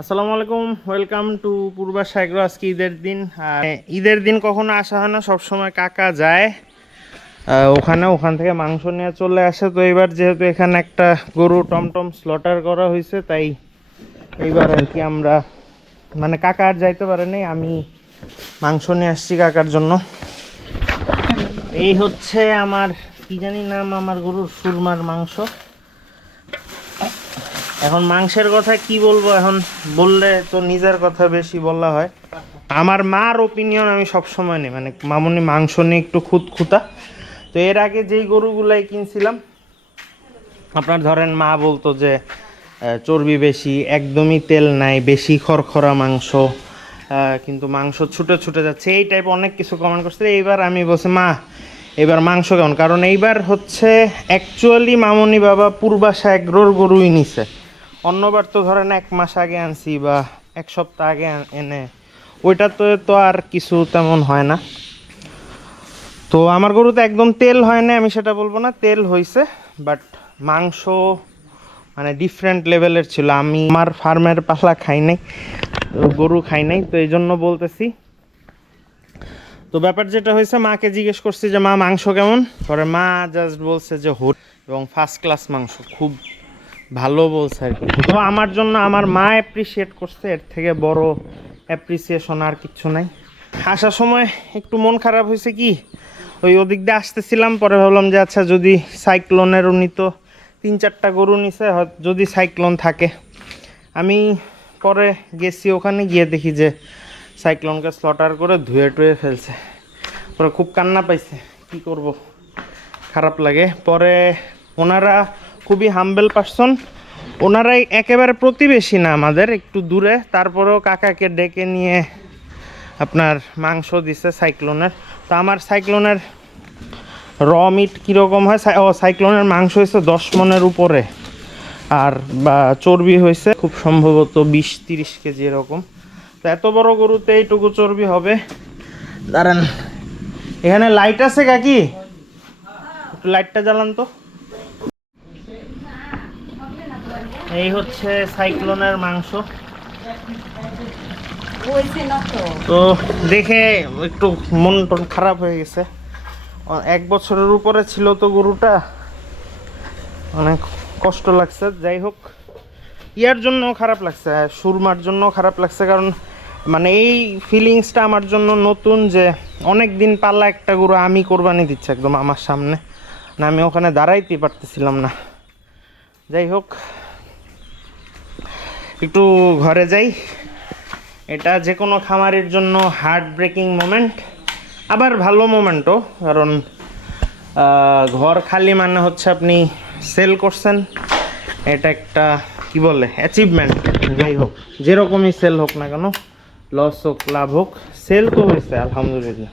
আসসালামু আলাইকুম welcome to পূর্বা সাগর আজকে ঈদের দিন। ঈদের দিন কখনো আসা হয় না, সবসময় কাকা যায়। ওখানে, ওখান থেকে মাংস নিয়ে চলে আসে। তো এবার যেহেতু এখানে একটা গরু টমটম স্লটার করা হয়েছে, তাই এইবার আর কি আমরা মানে কাকা আর যাইতে পারে পারেনি আমি মাংস নিয়ে আসছি কাকার জন্য। এই হচ্ছে আমার, কি জানি নাম আমার গরুর, সুরমার মাংস। এখন মাংসের কথা কি বলব? এখন বললে তো নিজের কথা বেশি বলা হয়। আমার মার ওপিনিয়ন আমি সব সময় নেই। মানে মামুনি মাংস নিয়ে একটু খুঁতখুতা। তো এর আগে যেই গরুগুলাই কিনছিলাম, আপনার ধরেন মা বলতো যে চর্বি বেশি, একদমই তেল নাই, বেশি খরখরা মাংস কিন্তু মাংস ছুটে ছুটে যাচ্ছে। এই টাইপ অনেক কিছু কমেন্ট করছে। এইবার আমি বলছি, মা, এবার মাংস কেমন? কারণ এইবার হচ্ছে অ্যাকচুয়ালি মামনি বাবা পূর্বাশা এগ্রোর গরুই নিছে। অন্যবার তো ধরেন এক মাস আগে আনছি বা এক সপ্তাহ আগে এনে ওইটা তো আর কিছু তেমন হয় না। তো আমার গরুতে একদম তেল হয় না আমি সেটা বলব না, তেল হয়েছে বাট মাংস মানে ডিফারেন্ট লেভেলের ছিল। আমি আমার ফার্মের পালা খাই নাই, গরু খাই নাই, তো এই জন্য বলতেছি। তো ব্যাপার যেটা হয়েছে, মাকে জিজ্ঞেস করছি যে, মা, মাংস কেমন? পরে মা জাস্ট বলছে যে, হোট এবং ফার্স্ট ক্লাস মাংস, খুব ভালো বলছে আর কি। তো আমার জন্য আমার মা অ্যাপ্রিসিয়েট করছে, এর থেকে বড় অ্যাপ্রিসিয়েশন আর কিচ্ছু নাই। আসার সময় একটু মন খারাপ হয়েছে কি, ওই ওদিক দিয়ে আসতেছিলাম, পরে ভাবলাম যে আচ্ছা যদি সাইক্লোনের উনি তো তিন চারটা গরু নিছে যদি সাইক্লোন থাকে। আমি পরে গেছি ওখানে, গিয়ে দেখি যে সাইক্লোনকে স্লটার করে ধুয়ে টুয়ে ফেলছে। পরে খুব কান্না পাইছে, কি করব? খারাপ লাগে। পরে ওনারা খুবই হাম্বেল পার্সন ওনারাই একেবারে প্রতিবেশী না আমাদের, একটু দূরে। তারপরেও কাকাকে ডেকে নিয়ে আপনার মাংস দিছে সাইক্লোনের। তো আমার সাইক্লোনের র মিট কীরকম হয়? ও, সাইক্লোনের মাংস হয়েছে দশ মনের উপরে। আর, বা, চর্বি হয়েছে খুব সম্ভবত বিশ তিরিশ কেজি এরকম। তো এত বড় গরুতে এইটুকু চর্বি হবে। দাঁড়ান। এখানে লাইট আছে কাকি? একটু লাইটটা জ্বালান তো। এই হচ্ছে সাইক্লোনের মাংস। তো দেখে একটু মন টন খারাপ হয়ে গেছে। এক বছরের উপরে ছিল তো গরুটা। অনেক কষ্ট লাগছে, যাই হোক। ইয়ার জন্য খারাপ লাগছে, সুরমার জন্য খারাপ লাগছে, কারণ মানে এই ফিলিংসটা আমার জন্য নতুন যে অনেক দিন পাল্লা একটা গরু আমি কোরবানি দিচ্ছি একদম আমার সামনে। না, আমি ওখানে দাঁড়াইতে পারতেছিলাম না। যাই হোক। একটু ঘরে যাই। এটা যে কোনো খামারের জন্য হার্ট ব্রেকিং মোমেন্ট আবার ভালো মোমেন্টও কারণ ঘর খালি মানে হচ্ছে আপনি সেল করছেন। এটা একটা, কি বলে অ্যাচিভমেন্ট যাই হোক, যেরকমই সেল হোক না কেন লস হোক, লাভ হোক সেল তো হয়েছে, আলহামদুলিল্লাহ।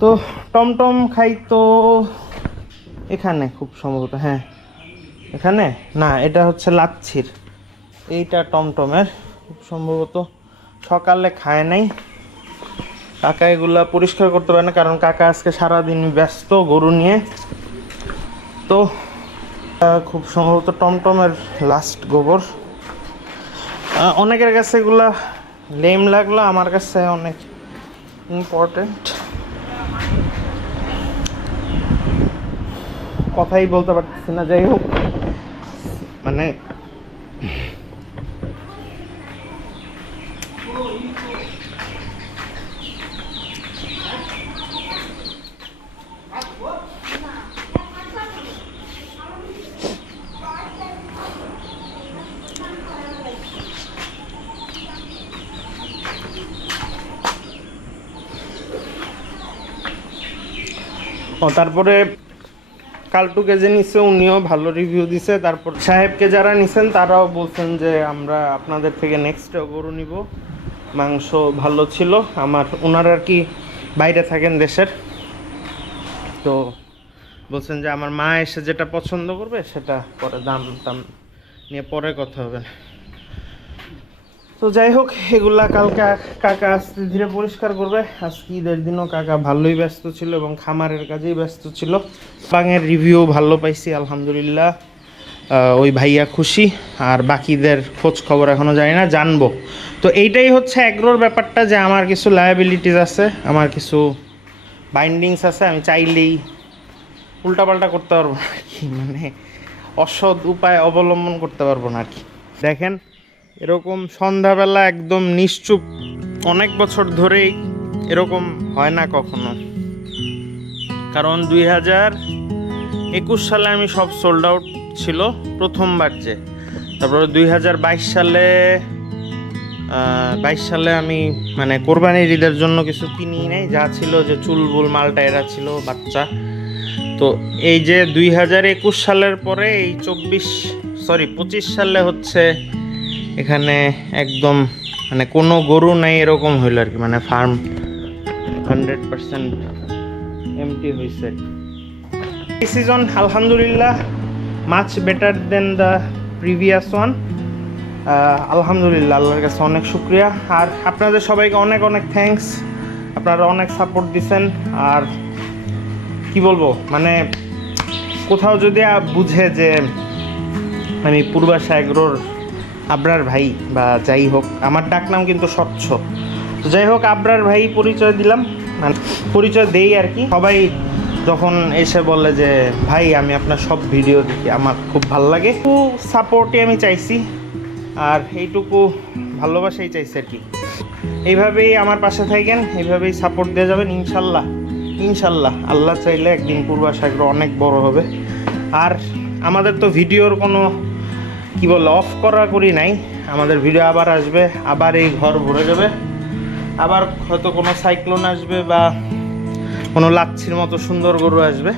তো টমটম খাই তো এখানে খুব সম্ভবত হ্যাঁ। এখানে? না, এটা হচ্ছে লাচ্ছির। এইটা টমটমের। খুব সম্ভবত সকালে খায় নাই। কাকা এগুলা পরিষ্কার করতে পারে না, কারণ কাকা আজকে সারাদিন ব্যস্ত গরু নিয়ে। তো খুব সম্ভবত টমটমের লাস্ট গোবর। অনেকের কাছে এগুলা লেম লাগল, আমার কাছে অনেক ইম্পর্টেন্ট কথাই বলতে পারতেছি না, যাই হোক। মানে তারপরে কালটুকে যে নিচ্ছে উনিও ভালো রিভিউ দিছে। তারপর সাহেবকে যারা নিছেন, তারাও বলছেন যে, আমরা আপনাদের থেকে নেক্সট গরু নিব। মাংস ভালো ছিল। আমার ওনারা আর কি বাইরে থাকেন দেশের। তো বলছেন যে, আমার মা এসে যেটা পছন্দ করবে, সেটা পরে দাম টাম নিয়ে পরে কথা হবে। তো যাই হোক, এগুলা কালকে কাকা আস্তে ধীরে পরিষ্কার করবে। আজকে ঈদের দিনও কাকা ভালোই ব্যস্ত ছিল এবং খামারের কাজেই ব্যস্ত ছিল। বাঙের রিভিউ ভালো পাইছি, আলহামদুলিল্লাহ। ওই ভাইয়া খুশি, আর বাকিদের খোঁজ খবর এখনও জানি না, জানব। তো এইটাই হচ্ছে অ্যাগ্রোর ব্যাপারটা যে আমার কিছু লায়াবিলিটিস আছে, আমার কিছু বাইন্ডিংস আছে, আমি চাইলেই উল্টাপাল্টা করতে পারব না কি মানে অসৎ উপায় অবলম্বন করতে পারব না কি। দেখেন এরকম সন্ধ্যাবেলা একদম নিশ্চুপ। অনেক বছর ধরেই এরকম হয় না কখনো। কারণ দুই হাজার একুশ সালে আমি সব সোল্ড আউট ছিল প্রথমবার যে। তারপরে দুই হাজার বাইশ সালে বাইশ সালে আমি মানে কোরবানির ঈদের জন্য কিছু কিনি নাই। যা ছিল যে চুলবুল মালটা এরা ছিল, বাচ্চা। তো এই যে দুই হাজার একুশ সালের পরে এই চব্বিশ সরি পঁচিশ সালে হচ্ছে এখানে একদম মানে কোনো গরু নাই এরকম হইল আর কি মানে ফার্ম হান্ড্রেড পার্সেন্ট এমটি হয়েছে সিজন আলহামদুলিল্লাহ মাছ better than the previous one আলহামদুলিল্লাহ, আল্লাহর কাছে অনেক শুক্রিয়া। আর আপনাদের সবাইকে অনেক অনেক থ্যাঙ্কস আপনারা অনেক সাপোর্ট দিছেন। আর কি বলব মানে কোথাও যদি বুঝে যে আমি পূর্বাশা এগ্রোর আবরার ভাই বা যাই হোক, আমার ডাকনাম কিন্তু স্বচ্ছ। তো যাই হোক, আবরার ভাই পরিচয় দিলাম। মানে পরিচয় দেই আর কি। সবাই যখন এসে বলে যে, ভাই, আমি আপনার সব ভিডিও দেখি, আমার খুব ভালো লাগে। একটু সাপোর্টই আমি চাইছি, আর এইটুকু ভালোবাসাই চাইছি আর কি। এইভাবেই আমার পাশে থাকেন, এইভাবেই সাপোর্ট দিয়ে যাবেন, ইনশাল্লাহ ইনশাল্লাহ। আল্লাহ চাইলে একদিন পূর্বাশাগ্র অনেক বড় হবে। আর আমাদের তো ভিডিওর কোনো কি বলে অফ করা করি নাই। আমাদের ভিডিও আবার আসবে, আবার এই ঘর ভরে যাবে। আবার হয়তো কোনো সাইক্লোন আসবে বা কোনো লাচ্ছির মতো সুন্দর গরু আসবে।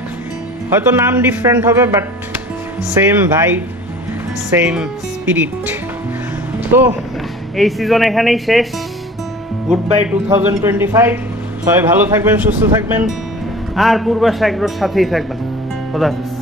হয়তো নাম ডিফারেন্ট হবে বাট সেম ভাই সেম স্পিরিট তো এই সিজন এখানেই শেষ। Goodbye two thousand twenty five সবাই ভালো থাকবেন, সুস্থ থাকবেন। আর পূর্বাশা এগুলোর সাথেই থাকবেন। খোদা হাফিজ।